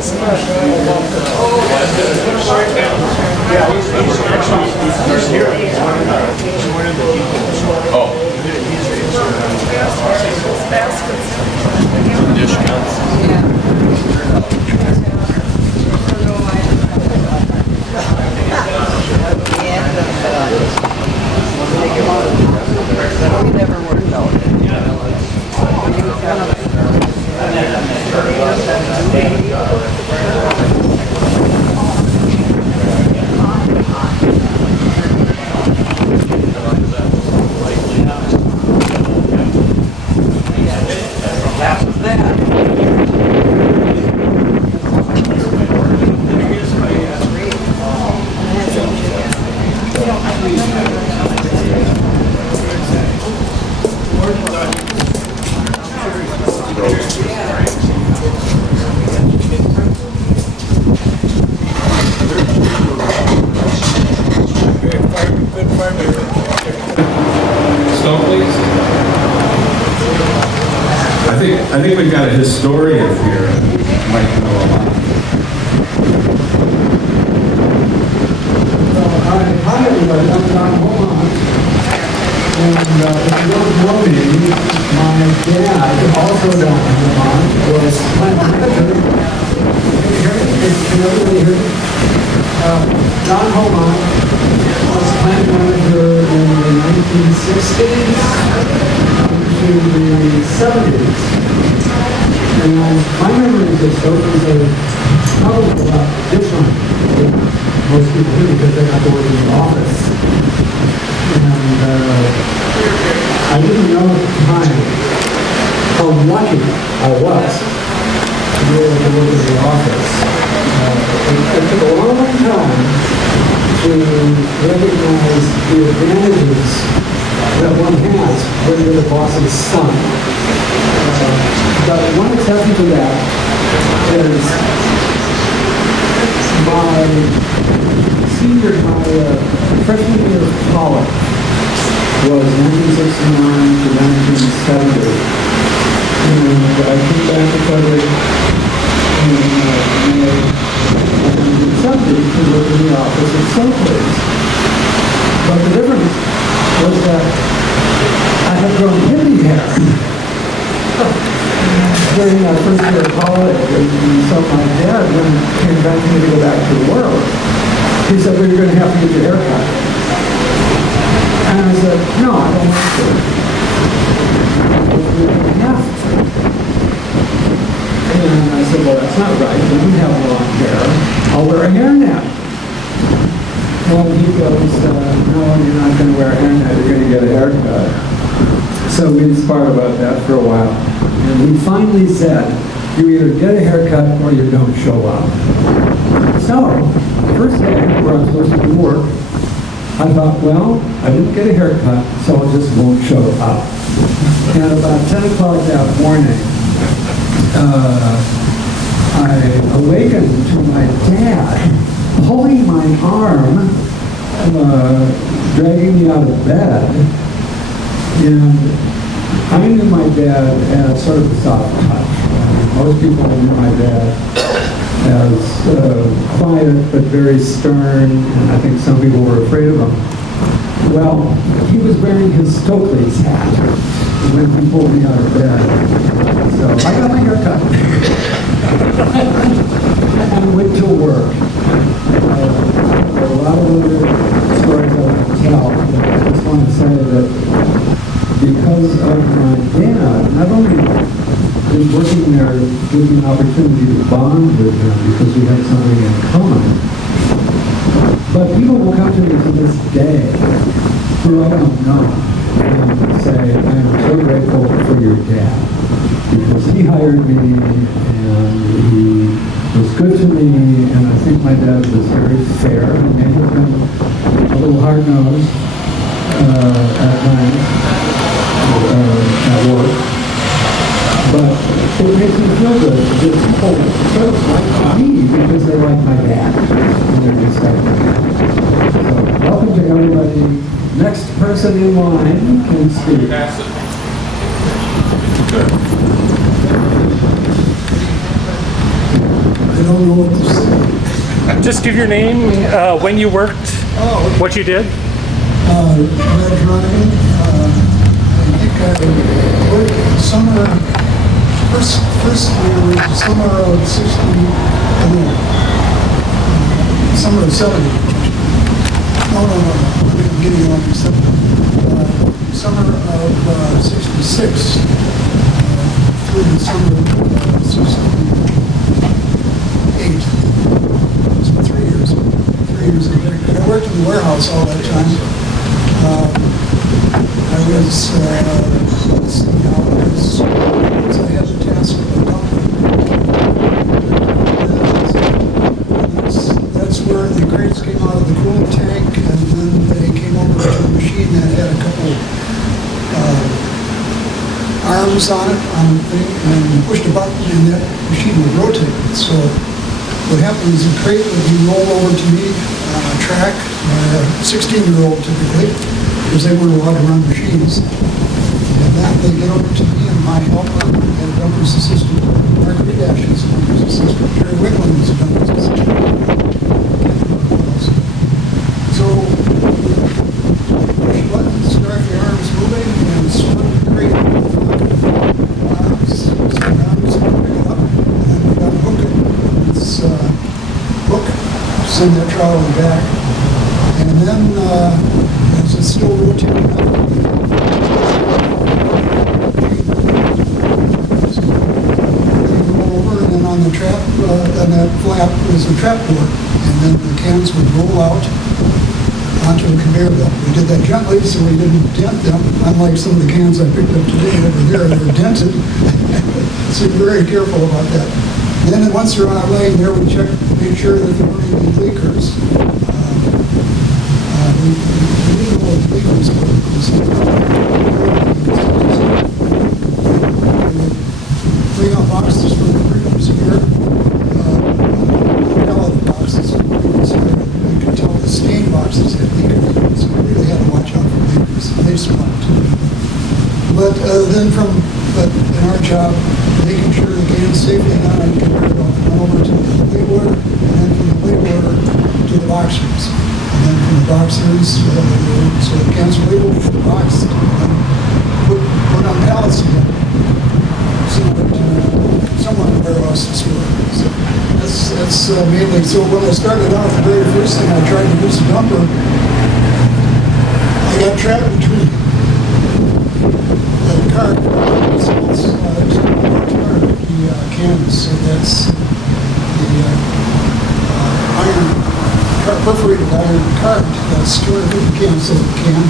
We never worked out. Stokely's? I think we've got a historian here who might know a lot. Hi everybody, I'm Don Holman. And if you don't know me, my dad, also Don Holman, was plant manager. Can everybody hear me? Don Holman was plant manager in the 1960s to the 70s. And my memories of Stokely's are probably a lot different than most people do because they got to work in the office. And I didn't know at the time how lucky I was to be able to work in the office. It took a long time to recognize the advantages that one has when you're the boss's son. But one exception to that is my freshman year of college was 1969 to 1970. And I came back to Frederic in May 1970 to work in the office at Stokely's. But the difference was that I had grown hippie hair during that first year of college, and so my dad, when he came back to me to go back to the world, he said, well, you're going to have to get your hair cut. And I said, no, I don't want to. You're going to have to. And I said, well, that's not right. When you have long hair, I'll wear a hairnet. Well, he goes, no, you're not going to wear a hairnet. You're going to get a haircut. So we sparred about that for a while. And he finally said, you either get a haircut or you don't show up. So, first day where I'm supposed to do work, I thought, well, I didn't get a haircut, so I just won't show up. And about 10 o'clock that morning, I awakened to my dad pulling my arm, dragging me out of bed. And I knew my dad as sort of a soft touch. Most people knew my dad as quiet but very stern, and I think some people were afraid of him. Well, he was wearing his Stokely's hat when he pulled me out of bed. So I got my hair cut and went to work. There are a lot of other stories I want to tell, but I just want to say that because of my dad, not only did working there give me an opportunity to bond with him because we had something in common, but people will come to me to this day who I don't know and say, I am so grateful for your dad because he hired me and he was good to me, and I think my dad was very fair. He may have been a little hard-nosed at times. At work, but it makes me feel good that people sort of like me because they like my dad and they're respected. So welcome to everybody. Next person in line can speak. don't know what to say. Just give your name, when you worked, what you did. Red running. I think I worked summer, first year was summer of 60, summer of 70. No, I'm getting on to 70. Summer of 66 through the summer of 68. So 3 years. 3 years. I worked in the warehouse all that time. I was, let's see now, I had the task of a dumper. That's where the crates came out of the cooling tank, and then they came over to a machine that had a couple arms on it, on the thing, and you pushed a button and that machine would rotate. So what happened is the crate would be rolled over to me on a track, a 16-year-old typically, because they weren't allowed to run machines. And then they get over to me and my helper and a dumper's assistant, Margaret Dash is a dumper's assistant, Jerry Wickland was a dumper's assistant. So, push buttons, start the arms moving, and swing the crate. Arms, pick it up, and then we got to hook it. It's hook, send that trolley back. And then, as it's still rotating up, roll over, and then on the trap, on that flap was a trap door, and then the cans would roll out onto a conveyor belt. We did that gently so we didn't dent them, unlike some of the cans I picked up today over there that were dented. So we're very careful about that. And then once they're on our laying there, we check, make sure that there weren't any leakers. We didn't know what leakers were. Bring out boxes from the previous year, pallet boxes from the previous year. You could tell the stain boxes had leakers, so we really had to watch out for leakers. They survived too. But then in our job, making sure the cans safely got on the conveyor belt and over to the labeler, and then from the labeler to the boxers. And then from the boxers, so the cans were labeled for the box, and put on pallets again. Somewhere in the warehouse and store. So that's mainly, so when I started out, the very first thing I tried to use a dumper, I got trapped between the cart, the cans, so that's the iron, perforated iron cart, that's 250 cans of the can,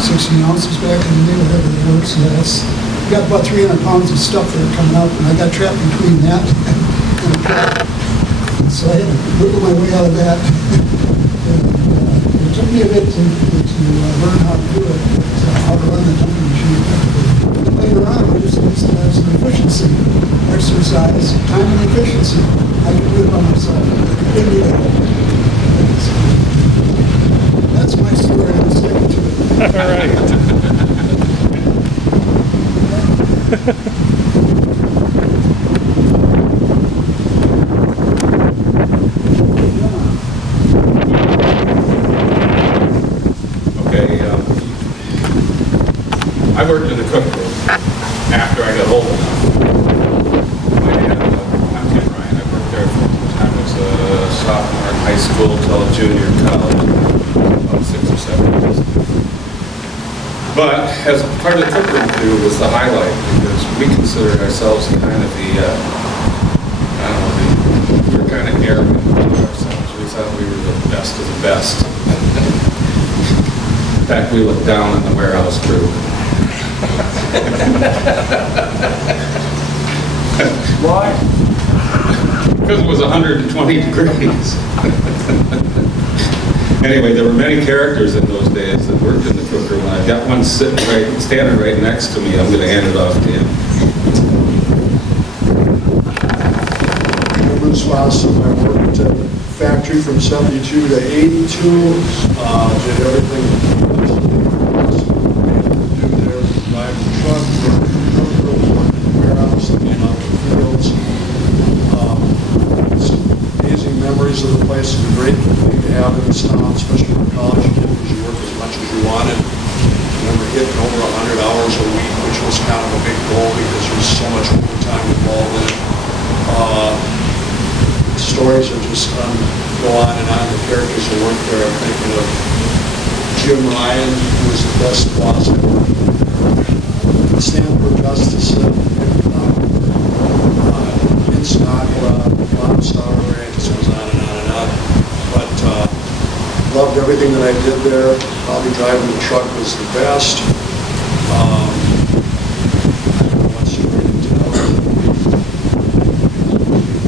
16 ounces back in the day, whatever they were, so that's got about 300 pounds of stuff that are coming out, and I got trapped between that and a trap. So I had to wiggle my way out of that. It took me a bit to learn how to do it, how to run the dumping machine effectively. But later on, I just used to have some efficiency exercise, time and efficiency. I could do it by myself. I couldn't do that. That's my story, I'm sticking to it. All right. Okay, I worked in the cookroom after I got old enough. I'm Tim Ryan. I worked there from the time I was a sophomore in high school till a junior in college, about 6 or 7 years. But as part of the cookroom crew was the highlight, because we considered ourselves kind of the, we were kind of arrogant about ourselves. We thought we were the best of the best. In fact, we looked down on the warehouse crew. Why? Because it was 120 degrees. Anyway, there were many characters in those days that worked in the cookroom. I've got one standing right next to me. I'm going to hand it off to him. Bruce Watson. I worked at the factory from 72 to 82. Did everything do there. Drive the truck, work the warehouse, out the fields. over 100 hours a week, which was kind of a big goal because there's so much overtime involved in it. Stories are just go on and on. The characters that work there. I'm thinking of Jim Ryan, who was the best boss ever. Stanford Justice, Vince Nakla, Bob Sauer, it just goes on and on and on. But loved everything that I did there. Probably driving the truck was the best. I don't know what story to tell.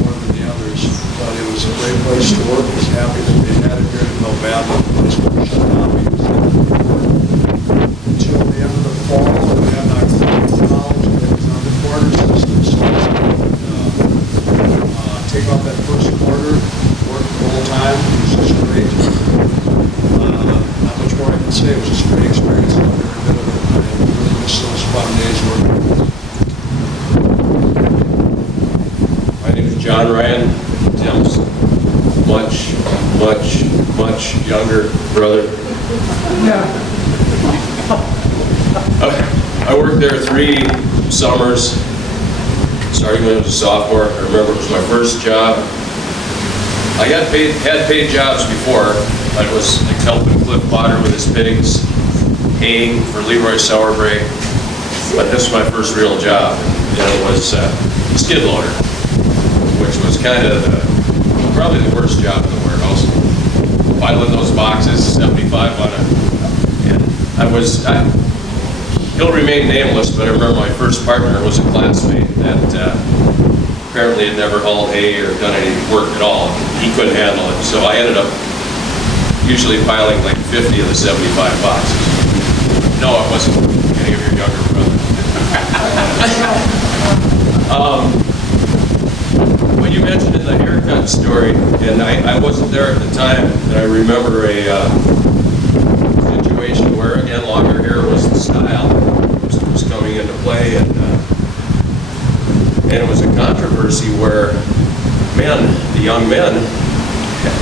More than the others. But it was a great place to work. Was happy that they had it here. Didn't know bad that the place was shut down. Until the end of the fall, we had our college. It was on the quarter system. So take off that first quarter, work the whole time. It was just great. Not much more I can say. It was just a great experience. I loved every bit of it. I really miss those fun days working. My name is John Ryan, Tim's much younger brother. I worked there 3 summers, starting when I was a sophomore. I remember it was my first job. I had paid jobs before. I was like helping Cliff Potter with his pigs, haying for Leroy Sauerbrey. But this was my first real job, and it was skid loader, which was kind of probably the worst job in the warehouse. Piling those boxes, 75 on it. And he'll remain nameless, but I remember my first partner was a classmate that apparently had never hauled hay or done any work at all. He couldn't handle it, so I ended up usually piling like 50 of the 75 boxes. No, it wasn't any of your younger brothers. What you mentioned in the haircut story, and I wasn't there at the time, and I remember a situation where, again, longer hair was the style. It was coming into play, and it was a controversy where the young men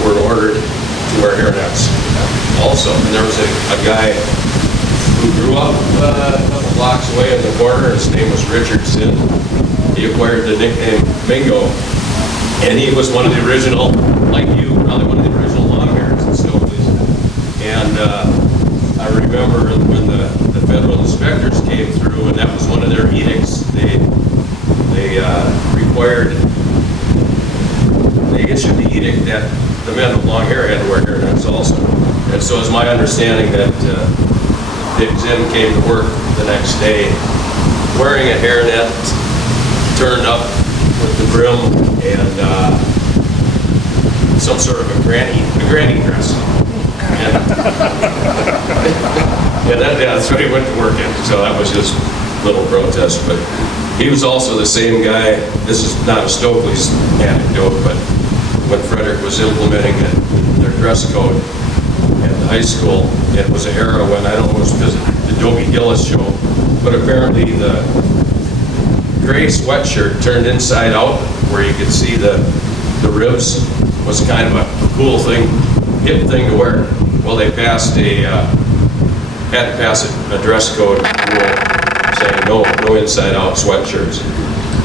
were ordered to wear hairnets also. And there was a guy who grew up a couple blocks away in the corner. His name was Richard Sin. He acquired the nickname Mingo, and he was one of the original, like you, probably one of the original long hairs in Stokely's. And I remember when the federal inspectors came through, and that was one of their edicts. They issued the edict that the men with long hair had to wear hairnets also. And so it's my understanding that Dick Zinn came to work the next day wearing a hairnet turned up with the brim and some sort of a granny dress. And that's what he went to work in. So that was his little protest. But he was also the same guy. This is not a Stokely's anecdote, but when Frederic was implementing their dress code at the high school, it was an era when, I don't know if it was because of the Dobie Gillis show, but apparently the gray sweatshirt turned inside out where you could see the ribs was kind of a cool thing, hip thing to wear. Well, they passed had to pass a dress code rule saying no inside out sweatshirts.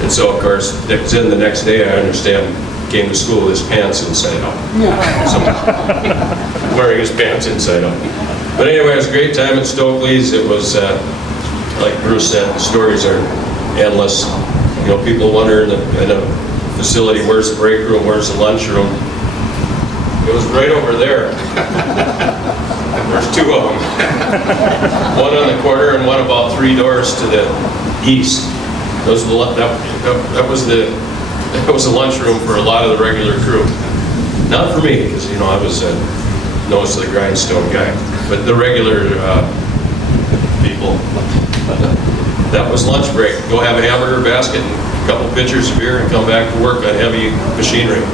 And so, of course, Dick Zinn the next day, I understand, came to school with his pants inside out. So, wearing his pants inside out. But anyway, it was a great time at Stokely's. It was, like Bruce said, the stories are endless. You know, people wonder in a facility, where's the break room, where's the lunchroom? It was right over there. There's 2 of them. One on the corner and one about 3 doors to the east. That was the lunchroom for a lot of the regular crew. Not for me, because, you know, I was a nose to the grindstone guy. But the regular people, that was lunch break. Go have a hamburger basket and a couple pitchers of beer and come back to work on heavy machinery.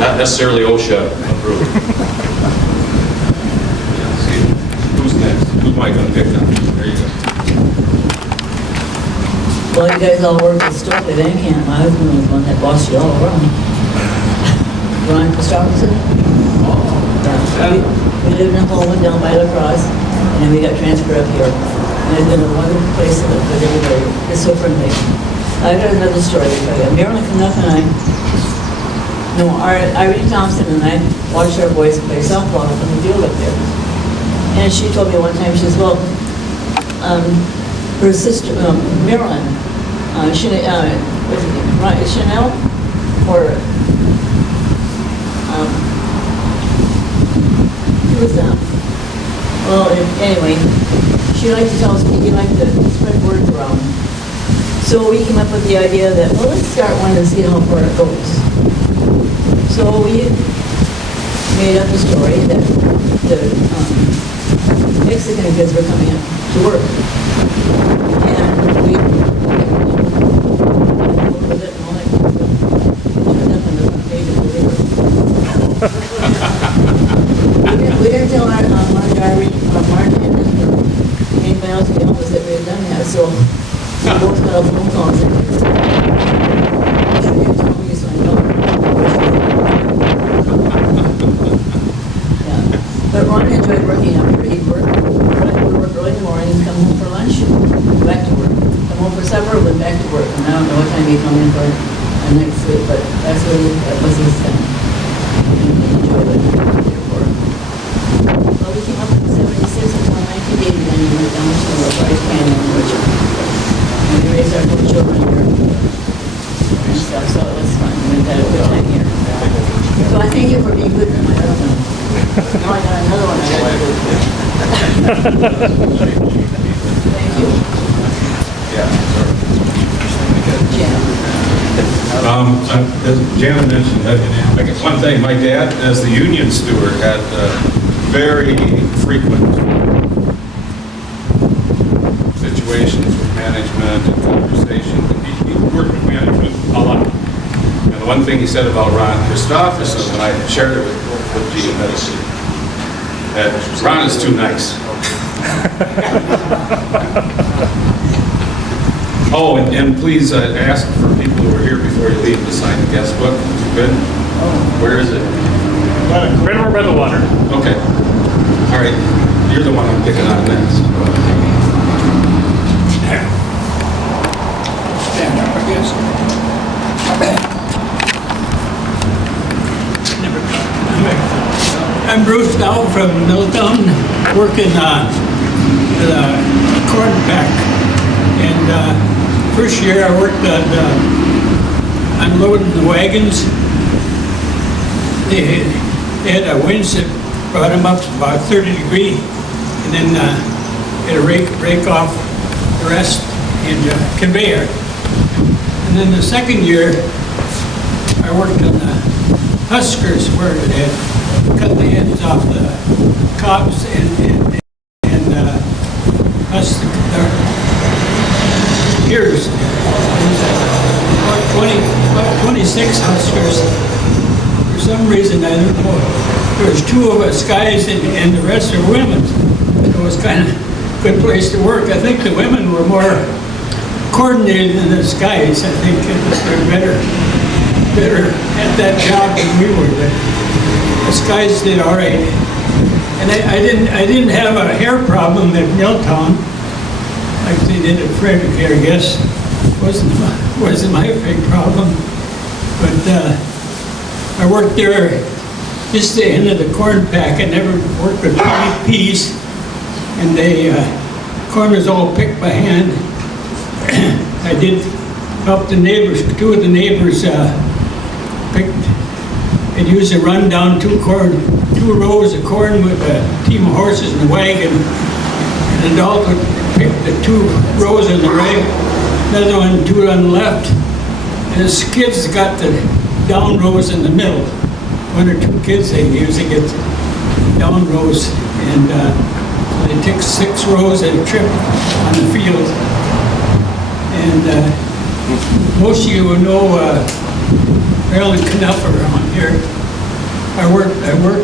Not necessarily OSHA approved. Who's next? Who am I going to pick on? There you go. Well, you guys all worked at Stokely Van Camps. My husband was the one that bossed you all around. Ron Christopherson? Yeah. We lived in Holman down by La Crosse, and then we got transferred up here. And it's been a wonderful place to live with everybody. It's so friendly. I got another story to tell you. Marilyn Knuth and I, no, Irene Thompson and I watched our boys play softball on the field up there. And she told me one time, she says, well, her sister, Marilyn, Chanel, or who was that? Well, anyway, she liked to tell us, he liked to spread words around. So we came up with the idea that, well, let's start one and see how far it goes. So we made up a story that the Mexican kids were coming up to work. And we with it and all that kind of stuff. Turned up on the front page of the paper. We didn't tell our Mark and anybody else in the office that we had done that, so we both got a phone call and said, "You should tell me so I know." Yeah. But Ron enjoyed working up here. He'd work, Ron would work early in the morning, come home for lunch, go back to work. Come home for supper, went back to work. And I don't know what time he'd come in for a night's sleep, but that was his thing. And he enjoyed it. Therefore. Well, we came up in 76 until 1980, then we went down to the Frederic family, which we raised our 4 children here and stuff, so it was fun. We had a good time here. So I thank you for being good to my husband. Now I got another one I got to do. Thank you. As Janet mentioned, I guess one thing, my dad, as the union steward, had very frequent situations with management and conversation. He worked with management a lot. And the one thing he said about Ron Christopherson, and I shared it with Gene, that Ron is too nice. Oh, and please ask for people who are here before you leave to sign the guest book. Good? Where is it? Right over by the water. Okay. All right. You're the one I'm picking on next. Stand up, I guess. I'm Bruce Dow from Middletown, working at a corn pack. And first year I worked on unloading the wagons. They had a winch that brought them up to about 30 degrees, and then had a rake off the rest and conveyor. And then the second year I worked on the huskers, where it had cut the ends off the cobs and husk the ears. About 26 huskers. For some reason, I don't know, there was 2 of us guys and the rest are women. It was kind of a good place to work. I think the women were more coordinated than the guys. I think they're better at that job than we were. But the guys did all right. And I didn't have a hair problem at Milltown, like they did at Frederic here, I guess. Wasn't my big problem. But I worked there just the end of the corn pack. I never worked with peas, and corn was all picked by hand. I did help the neighbors. 2 of the neighbors picked. I'd use a run down 2 rows of corn with a team of horses and a wagon. An adult would pick the 2 rows on the right, another one, 2 on the left. And his kids got the down rows in the middle. 1 or 2 kids, they usually get down rows. And so they take 6 rows at a trip on the field. And most of you will know Marilyn Knuth around here. I worked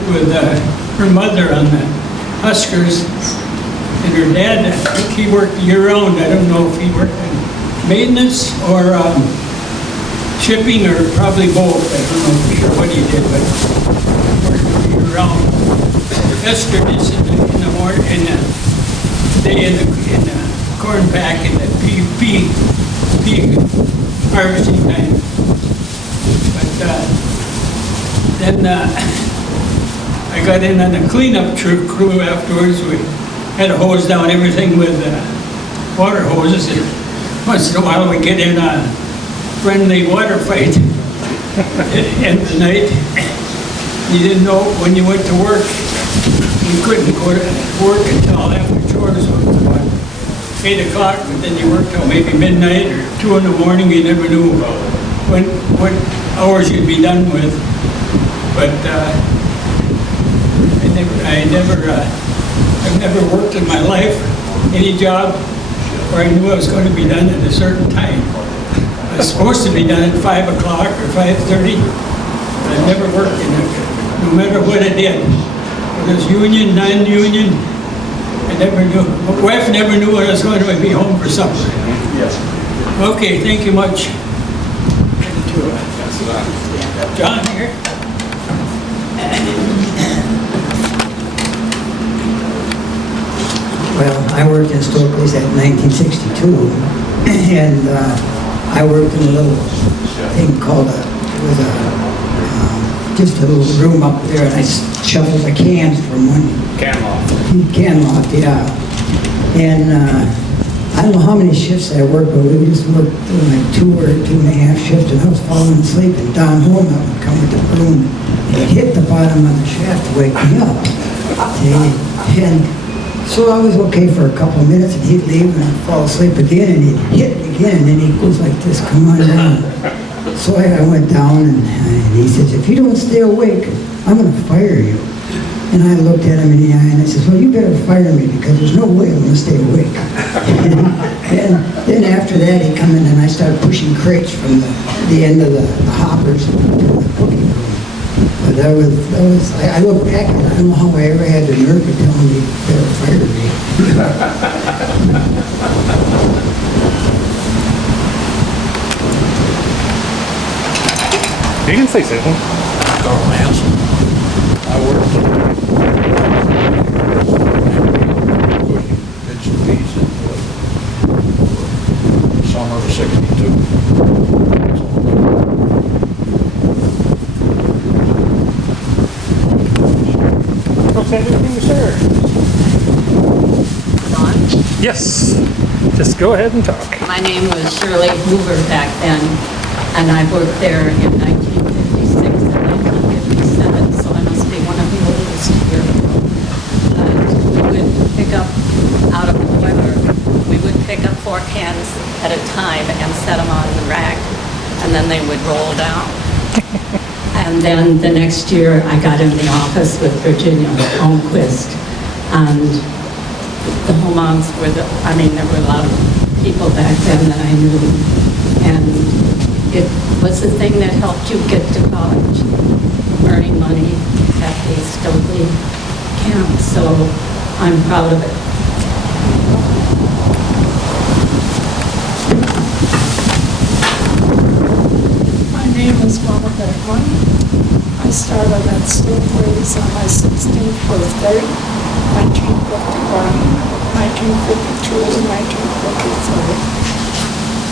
with her mother on the Huskers, and her dad, I think he worked year-round. I don't know if he worked in maintenance or shipping, or probably both. I don't know for sure what he did, but he worked year-round. Yesterday in the morning, in the day in the corn pack in the pea harvesting time. But then I got in on the cleanup crew afterwards. We had to hose down everything with water hoses. And once in a while we get in a friendly water fight at the end of the night. You didn't know when you went to work. You couldn't go to work until after chores was about 8 o'clock, but then you worked till maybe midnight or 2 in the morning. You never knew what hours you'd be done with. But I've never worked in my life any job where I knew I was going to be done at a certain time. I was supposed to be done at 5 o'clock or 5:30, but I never worked in it, no matter what I did. Whether it was union, non-union, I never knew. My wife never knew when I was going to be home for supper. Yes. Okay, thank you much. John here. Well, I worked in Stokely's at 1962, and I worked in a little thing called just a little room up there, and I shoveled the cans from one can loft, yeah. And I don't know how many shifts I worked, but we just worked like 2 or 2.5 shifts, and I was falling asleep. And Don Holman would come with the broom and he'd hit the bottom of the shaft to wake me up. And so I was okay for a couple of minutes, and he'd leave, and I'd fall asleep again, and he'd hit me again, and then he goes like this, "Come on down." So I went down, and he says, "If you don't stay awake, I'm going to fire you." And I looked at him in the eye, and I said, "Well, you better fire me, because there's no way I'm going to stay awake." And then after that, he come in, and I started pushing crates from the end of the hoppers to the cooking room. But that was I look back, and I don't know how I ever had the nerve to tell him he better fire me. You can say something. Carl Manson. I worked pushing bits and pieces in summer of '62. Folks, anything to share? Dawn? Yes. Just go ahead and talk. My name was Shirley Hoover back then, and I worked there in 1956 and 1957, so I must be one of the oldest here. We would pick up out of the boiler, we would pick up 4 cans at a time and set them on the rack, and then they would roll down. And then the next year, I got in the office with Virginia Holmquist, and the home moms were there were a lot of people back then that I knew, and it was the thing that helped you get to college, earning money at the Stokely camp, so I'm proud of it. My name is Mama Beckman. I started at Stokely's on my 16th birthday, 1951, 1952, and 1953.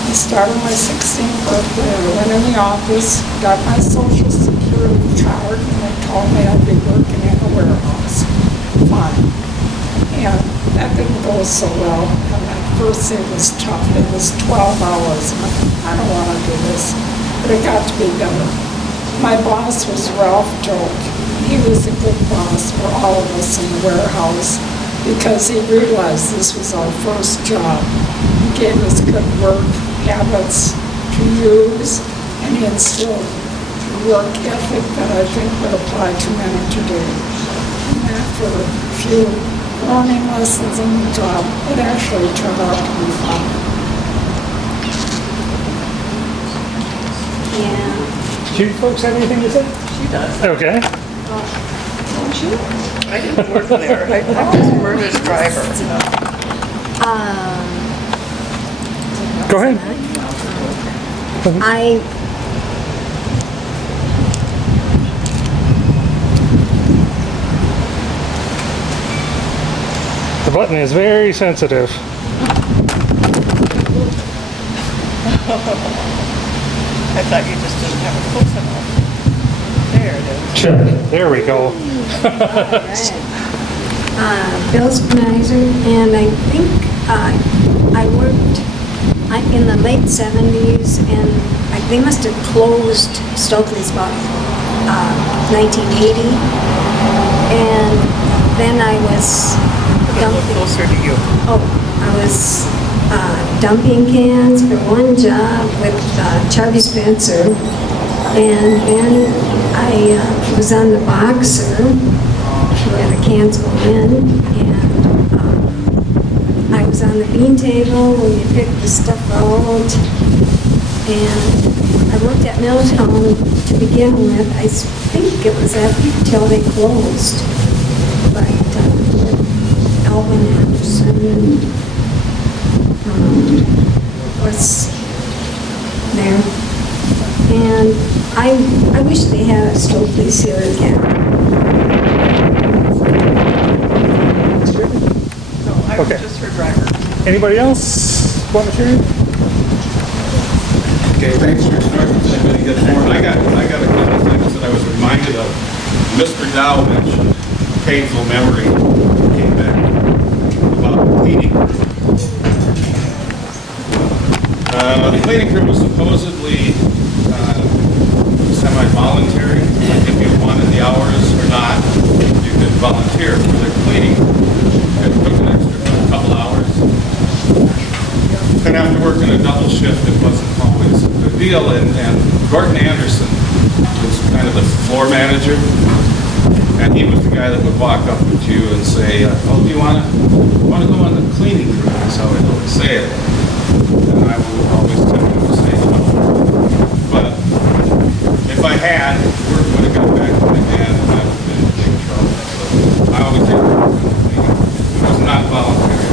I started my 16th birthday, I went in the office, got my social security card, and they told me I'd be working in a warehouse. Fine. And that didn't go so well, and at first it was tough. It was 12 hours. I don't want to do this, but it got to be better. My boss was Ralph Joke. He was a good boss for all of us in the warehouse because he realized this was our first job. He gave us good work habits to use, and he instilled work ethic that I think would apply to many today. And after a few learning lessons in the job, it actually turned out to be fun. Yeah. Do you folks have anything to say? She does. Okay. Don't you? I didn't work there. I was Myrna's driver. Go ahead. The button is very sensitive. I thought you just didn't have it close enough. There it is. Check. There we go. Bill Spanizer, and I think I worked in the late 70s, and they must have closed Stokely's about 1980. And then I was A little closer to you. I was dumping cans for one job with Chubby Spencer, and then I was on the boxer where the cans go in, and I was on the bean table when you pick the stuff out, and I worked at Milltown to begin with. I think it was until they closed, but Alvin Anderson was there, and I wish they had a Stokely's here again. No, I was Okay. just her driver. Anybody else want to share? Okay, thanks for your story. Anybody get more? I got a couple of things that I was reminded of. Mr. Dow mentioned a painful memory came back about the cleaning crew. The cleaning crew was supposedly semi-voluntary. If you wanted the hours or not, you could volunteer for their cleaning. You had to cook an extra couple hours. And after working a double shift, it wasn't always a good deal. And Gordon Anderson was kind of the floor manager. And he was the guy that would walk up with you and say, oh, do you want to go on the cleaning crew? That's how I would say it. And I would always tell him to say no. But if I had, work would have got back to my dad and I would have been in big trouble. So I always had to work on the cleaning. It was not voluntary.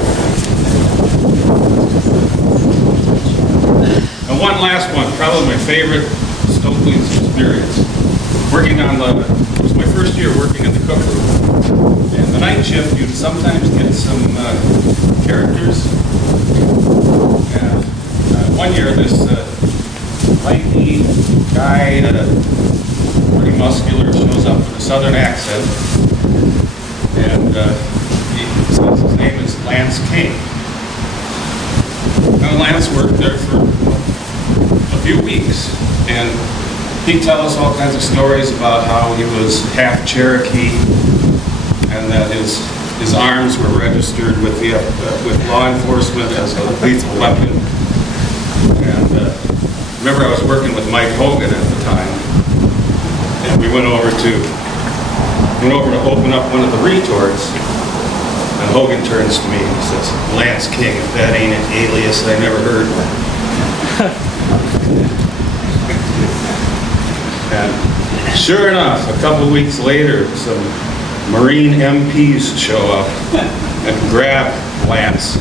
And one last one, probably my favorite Stokely's experience. It was my first year working in the cook room. And the night shift, you'd sometimes get some characters. And one year, this lanky guy, pretty muscular, shows up with a southern accent. And he says his name is Lance King. And Lance worked there for a few weeks, and he'd tell us all kinds of stories about how he was half Cherokee, and that his arms were registered with law enforcement as a lethal weapon. And remember, I was working with Mike Hogan at the time, and we went over to open up one of the retorts. And Hogan turns to me and he says, Lance King, if that ain't an alias I never heard. And sure enough, a couple weeks later, some Marine MPs show up and grab Lance.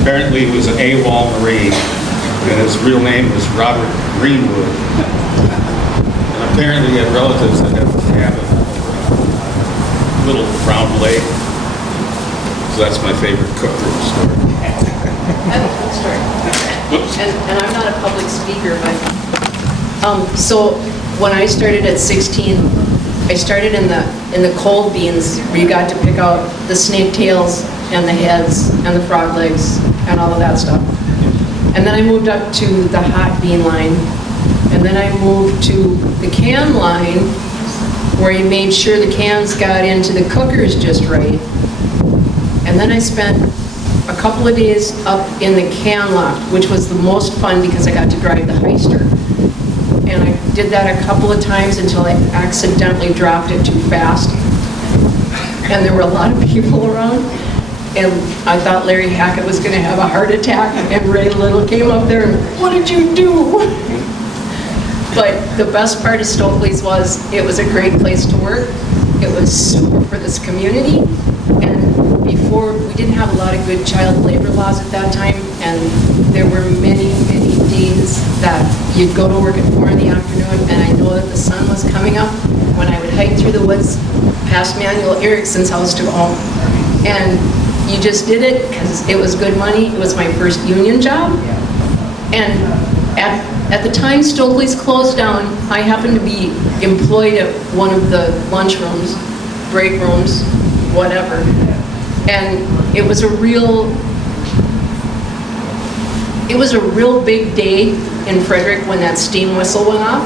Apparently he was an AWOL Marine, and his real name was Robert Greenwood. And apparently he had relatives that had a cabin over a little round lake. So that's my favorite cookroom story. I have a quick story. And I'm not a public speaker, but so when I started at 16, I started in the cold beans where you got to pick out the snake tails and the heads and the frog legs and all of that stuff. And then I moved up to the hot bean line, and then I moved to the can line where you made sure the cans got into the cookers just right. And then I spent a couple of days up in the can loft, which was the most fun because I got to drive the heister. And I did that a couple of times until I accidentally dropped it too fast. And there were a lot of people around. And I thought Larry Hackett was going to have a heart attack. And Ray Little came up there and, what did you do? But the best part of Stokely's was it was a great place to work. It was super for this community. And before, we didn't have a lot of good child labor laws at that time, and there were many, many days that you'd go to work at 4 in the afternoon, and I know that the sun was coming up when I would hike through the woods past Manuel Erickson's house to home. And you just did it because it was good money. It was my first union job. And at the time Stokely's closed down, I happened to be employed at one of the lunch rooms, break rooms, whatever. And it was a real big day in Frederic when that steam whistle went off.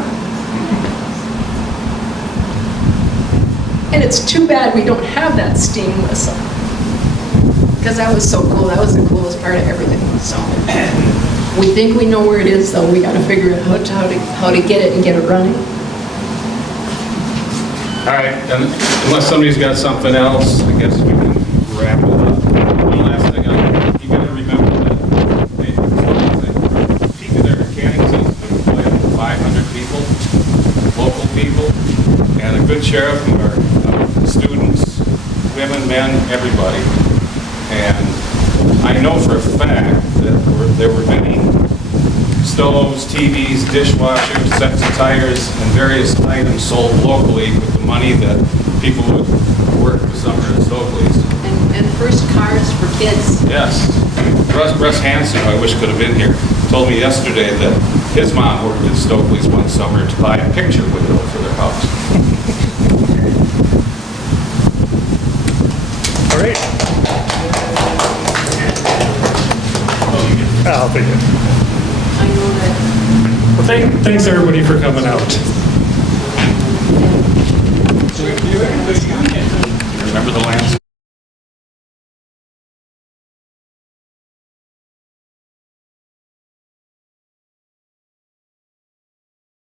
And it's too bad we don't have that steam whistle. Because that was so cool. That was the coolest part of everything. So we think we know where it is, though. We got to figure out how to get it and get it running. All right, and unless somebody's got something else, I guess we can wrap it up. One last thing, you got to remember that people there at Cannington's been employed up to 500 people, local people, and a good share of them are students, women, men, everybody. And I know for a fact that there were many stoves, TVs, dishwashers, sets of tires, and various items sold locally with the money that people would work the summer at Stokely's. And first cars for kids. Yes. Russ Hansen, who I wish could have been here, told me yesterday that his mom worked at Stokely's one summer to buy a picture window for their house. All right. I'll take it. I know that. Well, thanks everybody for coming out. Remember the lands?